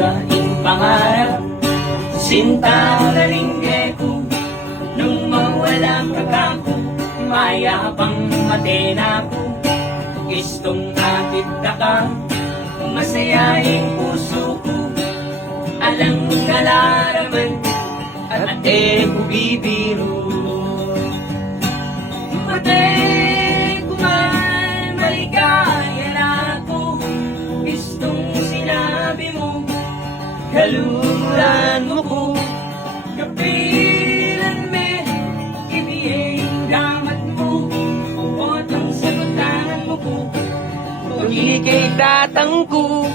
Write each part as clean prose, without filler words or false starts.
kaing pangarap. Sinta na lingge ko, nung mawalang kakako, mayabang matena ko. Gustong nakita ka, masayaing puso ko. Alang nalaraman, at ate ko bibiro. Ate ko man maligaya na ako, gustong sinabi mo, kaluluran mo ko. Kapilan me, ibigay damat mo, otang sagutan mo ko. Kung ikay tatang ko,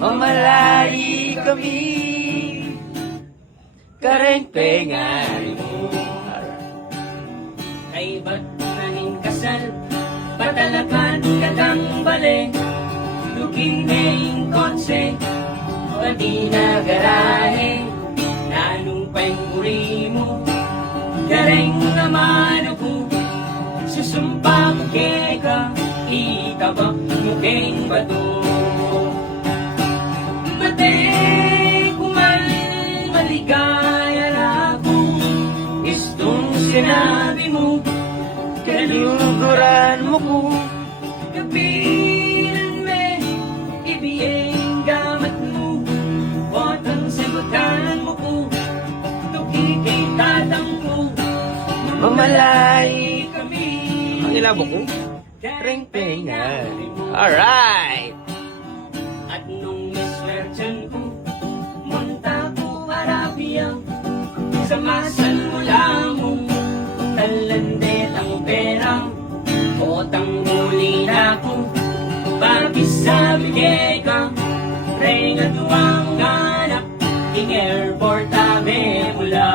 mamalayi kami, kareng-pengari mo. Ay ba't naning kasal, patalakan katang balik, lugin ngayong kotse, pati na garahe, nanumpay uri mo, kareng naman ako, susumpa ko kay ka, ikabak mo keng bato. Pati ko man maligaya na ako, gustong sinabi mo, kaluluran mo ko. Kapilan me, ibigay gamat mo, otang sagutan mo ko. Tuki kay tatang ko, mamalay kami. Ang ilabo ko? Kareng-pengari mo. Alright! At nung miswertyan ko, munta ko Arabia, sa masan mo lamong talandet ang pera, otang muli na ko, pagisabi kay ka, renga duwang ganap, ing airport tabi mula.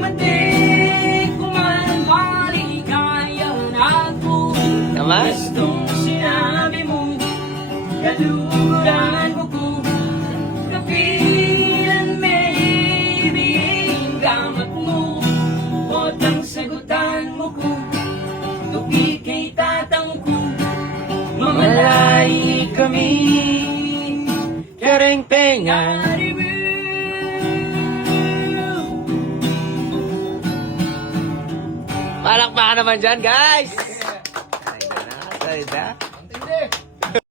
Mati ko man maligaya na ako, Naman? gustong sinabi mo, kaluluran mo ko. Kapilan may ibigay gamat mo, otang sagutan mo ko. Tuki kay tatang ko, mamalayi kami, Kareng-pengari. Ari mo. Palakpakan naman dyan, guys! Salida. Hindi.